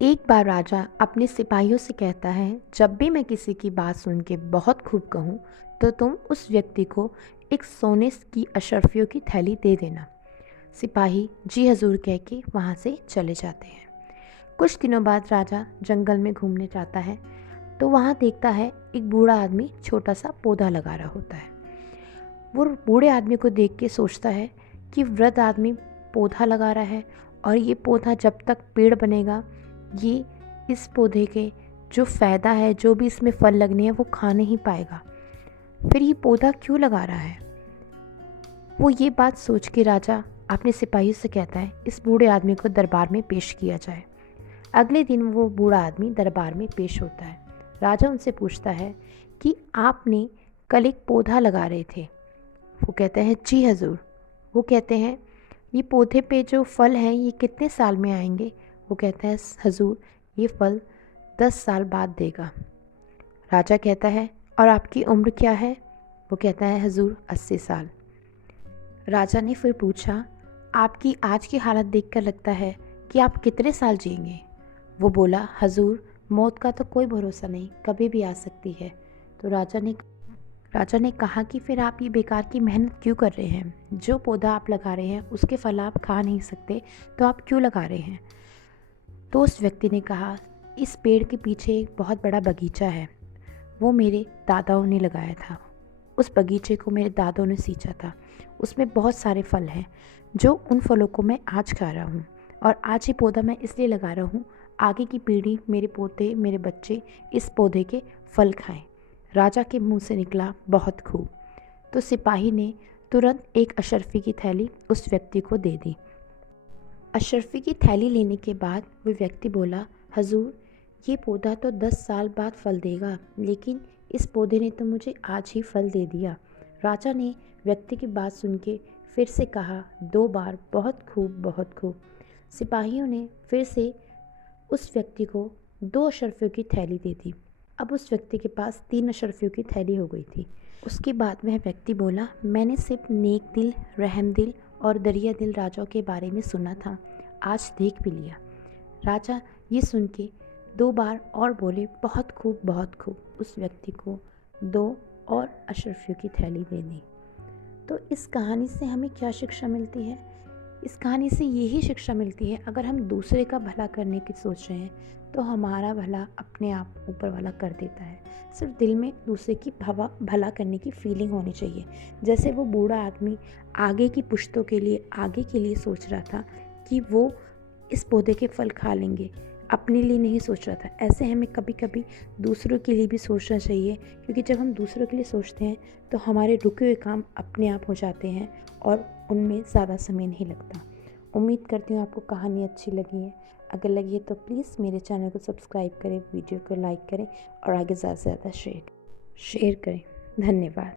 एक बार राजा अपने सिपाहियों से कहता है, जब भी मैं किसी की बात सुन के बहुत खूब कहूँ तो तुम उस व्यक्ति को एक सोने की अशर्फियों की थैली दे देना। सिपाही जी हजूर कह के वहाँ से चले जाते हैं। कुछ दिनों बाद राजा जंगल में घूमने जाता है तो वहाँ देखता है एक बूढ़ा आदमी छोटा सा पौधा लगा रहा होता है। वो बूढ़े आदमी को देख के सोचता है कि वृद्ध आदमी पौधा लगा रहा है और ये पौधा जब तक पेड़ बनेगा, ये इस पौधे के जो फ़ायदा है, जो भी इसमें फल लगने हैं, वो खा नहीं पाएगा। फिर ये पौधा क्यों लगा रहा है? वो ये बात सोच के राजा अपने सिपाहियों से कहता है, इस बूढ़े आदमी को दरबार में पेश किया जाए। अगले दिन वो बूढ़ा आदमी दरबार में पेश होता है। राजा उनसे पूछता है कि आपने कल एक पौधा लगा रहे थे। वो कहते हैं, जी हजूर। वो कहते हैं, ये पौधे पे जो फल हैं ये कितने साल में आएंगे? वो कहता है, हजूर ये फल 10 साल बाद देगा। राजा कहता है, और आपकी उम्र क्या है? वो कहता है, हजूर 80 साल। राजा ने फिर पूछा, आपकी आज की हालत देखकर लगता है कि आप कितने साल जिएंगे? वो बोला, हजूर मौत का तो कोई भरोसा नहीं, कभी भी आ सकती है। तो राजा ने कहा कि फिर आप ये बेकार की मेहनत क्यों कर रहे हैं? जो पौधा आप लगा रहे हैं उसके फल आप खा नहीं सकते, तो आप क्यों लगा रहे हैं? तो उस व्यक्ति ने कहा, इस पेड़ के पीछे एक बहुत बड़ा बगीचा है, वो मेरे दादाओं ने लगाया था। उस बगीचे को मेरे दादाओं ने सींचा था। उसमें बहुत सारे फल हैं, जो उन फलों को मैं आज खा रहा हूँ। और आज ये पौधा मैं इसलिए लगा रहा हूँ, आगे की पीढ़ी, मेरे पोते, मेरे बच्चे इस पौधे के फल खाएं। राजा के मुंह से निकला, बहुत खूब। तो सिपाही ने तुरंत एक अशर्फी की थैली उस व्यक्ति को दे दी। अशर्फी की थैली लेने के बाद वो व्यक्ति बोला, हजूर ये पौधा तो 10 साल बाद फल देगा, लेकिन इस पौधे ने तो मुझे आज ही फल दे दिया। राजा ने व्यक्ति की बात सुन के फिर से कहा, 2 बार, बहुत खूब, बहुत खूब। सिपाहियों ने फिर से उस व्यक्ति को 2 अशर्फियों की थैली दे दी। अब उस व्यक्ति के पास 3 अशर्फियों की थैली हो गई थी। उसके बाद वह व्यक्ति बोला, मैंने सिर्फ नेक दिल, रहम दिल और दरिया दिल राजाओं के बारे में सुना था, आज देख भी लिया। राजा ये सुन के 2 बार और बोले, बहुत खूब, बहुत खूब। उस व्यक्ति को 2 और अशर्फियों की थैली दे दी। तो इस कहानी से हमें क्या शिक्षा मिलती है? इस कहानी से यही शिक्षा मिलती है, अगर हम दूसरे का भला करने की सोच रहे हैं तो हमारा भला अपने आप ऊपर वाला कर देता है। सिर्फ दिल में दूसरे की भला करने की फीलिंग होनी चाहिए। जैसे वो बूढ़ा आदमी आगे की पुश्तों के लिए, आगे के लिए सोच रहा था कि वो इस पौधे के फल खा लेंगे, अपने लिए नहीं सोच रहा था। ऐसे हमें कभी कभी दूसरों के लिए भी सोचना चाहिए, क्योंकि जब हम दूसरों के लिए सोचते हैं तो हमारे रुके हुए काम अपने आप हो जाते हैं और उनमें ज़्यादा समय नहीं लगता। उम्मीद करती हूँ आपको कहानी अच्छी लगी है। अगर लगी है तो प्लीज़ मेरे चैनल को सब्सक्राइब करें, वीडियो को लाइक करें और आगे ज़्यादा से ज़्यादा शेयर करें। धन्यवाद।